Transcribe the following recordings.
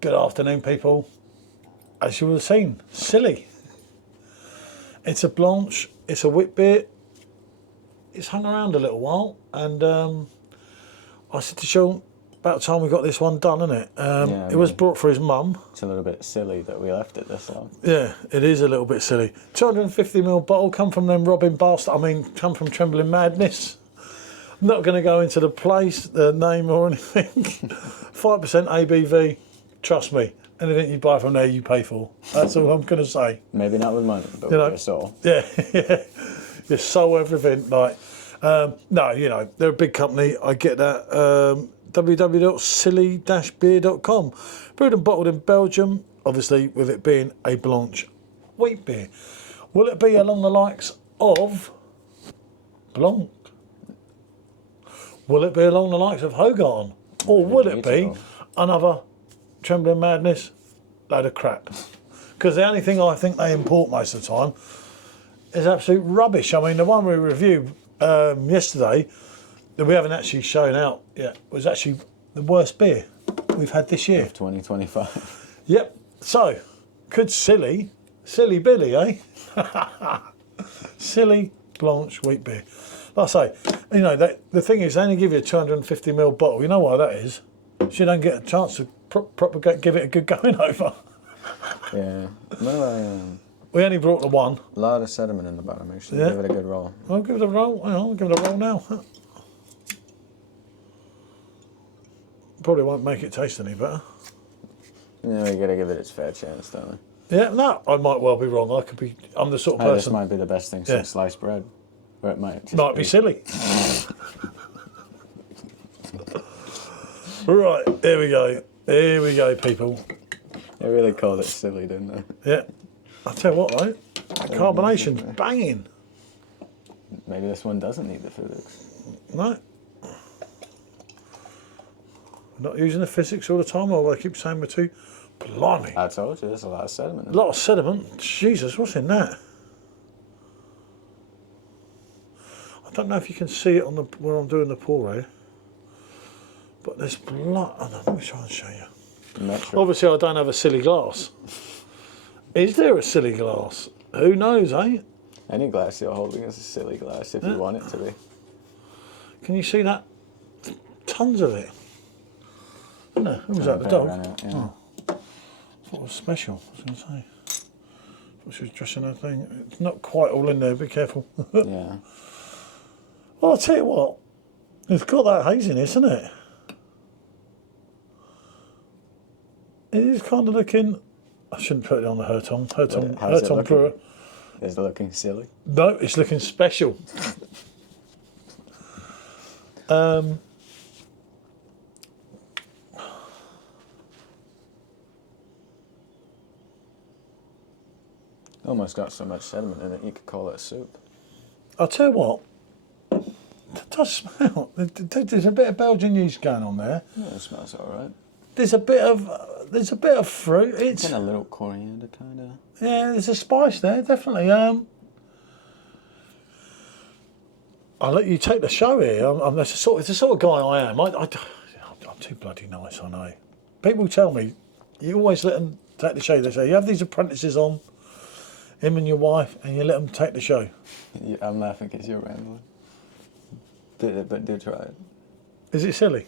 Good afternoon, people. As you will have seen, silly. It's a Blanche, it's a wheat beer. It's hung around a little while, and I said to Sean, about time we got this one done, isn't it? It was brought for his mum. It's a little bit silly that we left it this long. Yeah, it is a little bit silly. 250ml bottle, come from them Robin Bastard. I mean, come from Trembling Madness. I'm not going to go into the place, the name or anything. 5% ABV. Trust me, anything you buy from there, you pay for. That's all I'm going to say. Maybe not with money, but with your soul. Yeah, yeah. Your soul, everything. Like, no, you know, they're a big company. I get that. www.silly-beer.com. Brewed and bottled in Belgium, obviously, with it being a Blanche wheat beer. Will it be along the likes of Blanc? Will it be along the likes of Hogarth? Or will it be another Trembling Madness load of crap? Because the only thing I think they import most of the time is absolute rubbish. I mean, the one we reviewed yesterday that we haven't actually shown out yet was actually the worst beer we've had this year. Of 2025. Yep. So, could Silly Billy, eh? Silly Blanche wheat beer. Like I say, you know, the thing is, they only give you a 250ml bottle. You know why that is? So you don't get a chance to give it a good going over. Yeah. We only brought the one. A lot of sediment in the bottom, actually. Yeah. Give it a good roll. I'll give it a roll. I'll give it a roll now. Probably won't make it taste any better. Yeah, you gotta give it its fair chance, don't we? Yeah, no, I might well be wrong. I'm the sort of person. This might be the best thing since sliced bread. Or it might just be silly. Right, here we go. Here we go, people. They really called it silly, didn't they? Yeah. I'll tell you what, though. The carbonation's banging. Maybe this one doesn't need the Fizzics. No. We're not using the Fizzics all the time, although I keep saying we're too. Blimey. I told you, there's a lot of sediment. A lot of sediment. Jesus, what's in that? I don't know if you can see it on the when I'm doing the pour here, but there's blood. Oh, no, let me try and show you. Obviously, I don't have a silly glass. Is there a silly glass? Who knows, eh? Any glass you're holding is a silly glass if you want it to be. Can you see that? Tons of it. Isn't there? Who was that? The dog? Out, yeah. Oh. I thought it was special. I was going to say. I thought she was dressing her thing. It's not quite all in there. Be careful. Yeah. Well, I'll tell you what. It's got that haziness, isn't it? It is kind of looking. I shouldn't put it on the Herton brewer. Is it looking silly? No, it's looking special. Almost got so much sediment in it you could call it a soup. I'll tell you what. It does smell. There's a bit of Belgian yeast going on there. Yeah, it smells all right. There's a bit of fruit. It's a little coriander kind of. Yeah, there's a spice there, definitely. I'll let you take the show here. It's the sort of guy I am. I'm too bloody nice, I know. People tell me, you always let them take the show. They say, you have these apprentices on, him and your wife, and you let them take the show. Yeah, I'm laughing because you're rambling. But do try it. Is it silly?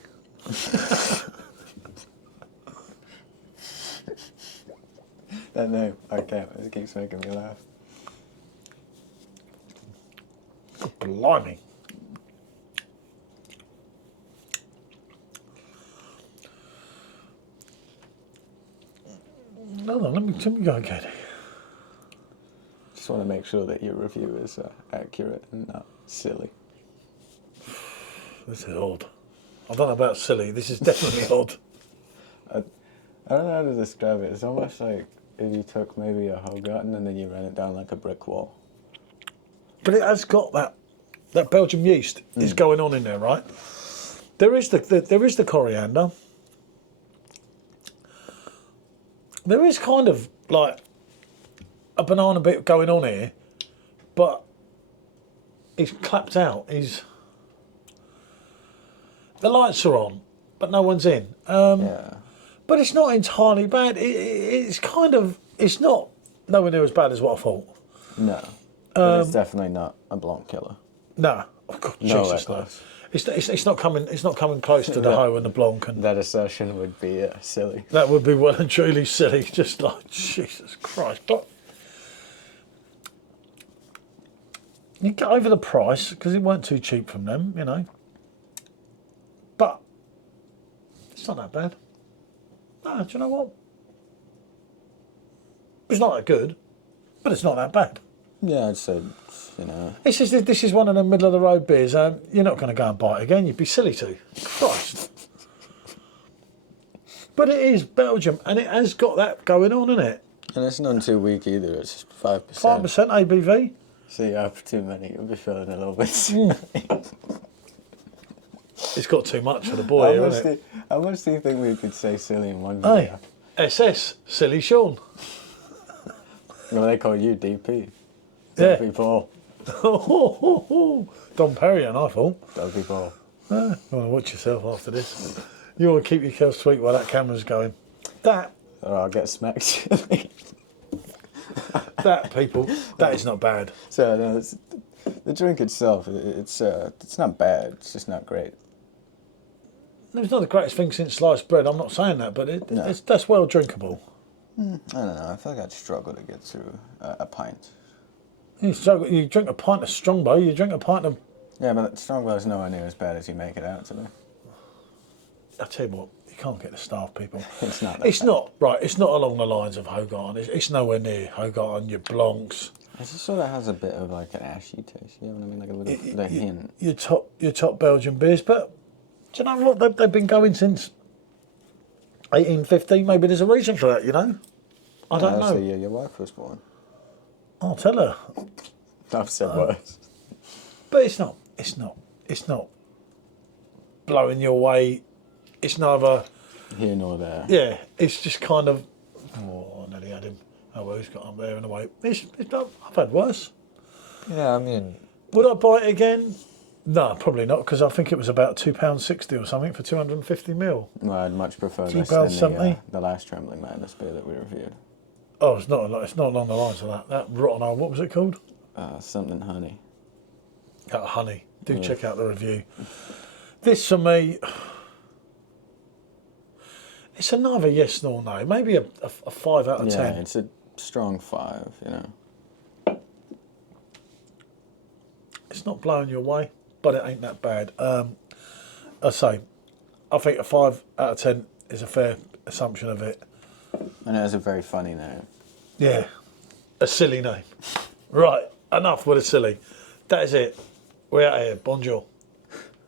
No, I can't. It keeps making me laugh. Blimey. No, let me go again. Just want to make sure that your review is accurate and not silly. This is odd. I don't know about silly. This is definitely odd. I don't know how to describe it. It's almost like if you took maybe a Hogarth and then you ran it down like a brick wall. But it has got that Belgian yeast is going on in there, right? There is the coriander. There is kind of like a banana bit going on here, but it's clapped out. The lights are on, but no one's in. Yeah. But it's not entirely bad. It's kind of, it's not nowhere near as bad as what I thought. No. But it's definitely not a Blanc killer. No. Oh, God, No Jesus, no. close. It's not coming close to the Ho and the Blanc. And That assertion would be silly. that would be well and truly silly. Just like, Jesus Christ. But you get over the price because it weren't too cheap from them, you know. But it's not that bad. No, do you know what? It's not that good, but it's not that bad. Yeah, I'd say, you know. This is one of the middle of the road beers. You're not going to go and buy it again. You'd be silly to. Christ. But it is Belgium, and it has got that going on, isn't it? And it's not too weak either. It's 5%. 5% ABV. So you have too many, you'll be feeling a little bit. It's got too much for the boy, isn't it? How much do you think we could say silly in one Hey, video? SS, Silly Sean. Well, they call you DP. Yeah. Dopey Paul. Dom Perignon, I thought. Dopey Paul. You want to watch yourself after this. You want to keep yourself sweet while that camera's going. That, Or I'll get smacked. people, that is not bad. So no, the drink itself, it's not bad. It's just not great. It's not the greatest thing since sliced bread. I'm not saying that, but that's well drinkable. I don't know. I feel like I'd struggle to get through a pint. You drink a pint of Strongbow. You drink a pint of. Yeah, but Strongbow is nowhere near as bad as you make it out to be. I tell you what, you can't get the staff people. It's not. It's not right. It's not along the lines of Hogarth. It's nowhere near Hogarth. Your Blancs. It just sort of has a bit of like an ashy taste. You know what I mean? Like a little hint. Your top Belgian beers, but do you know what? They've been going since 1850. Maybe there's a reason for that. You know, I don't know. The year your wife was born. I'll tell her. I've said worse. But it's not blowing your way. It's neither here nor there. Yeah, it's just kind of. Oh, I nearly had him. Oh well, he's got up there in a way. I've had worse. Yeah, I mean, would I buy it again? No, probably not, because I think it was about £2.60 or something for 250ml. Well, I'd much prefer this £2.70. than the last Trembling Madness beer that we reviewed. Oh, it's not along the lines of that. That rotten old, what was it called? Something honey. Honey. Do check out the review. This for me, it's a neither yes nor no. Maybe a 5 out of 10. Yeah, it's a strong 5, you know. It's not blowing you away, but it ain't that bad. I think a 5 out of 10 is a fair assumption of it. And it has a very funny name. Yeah, a silly name. Right, enough with a silly. That is it. We're out of here. Bonjour.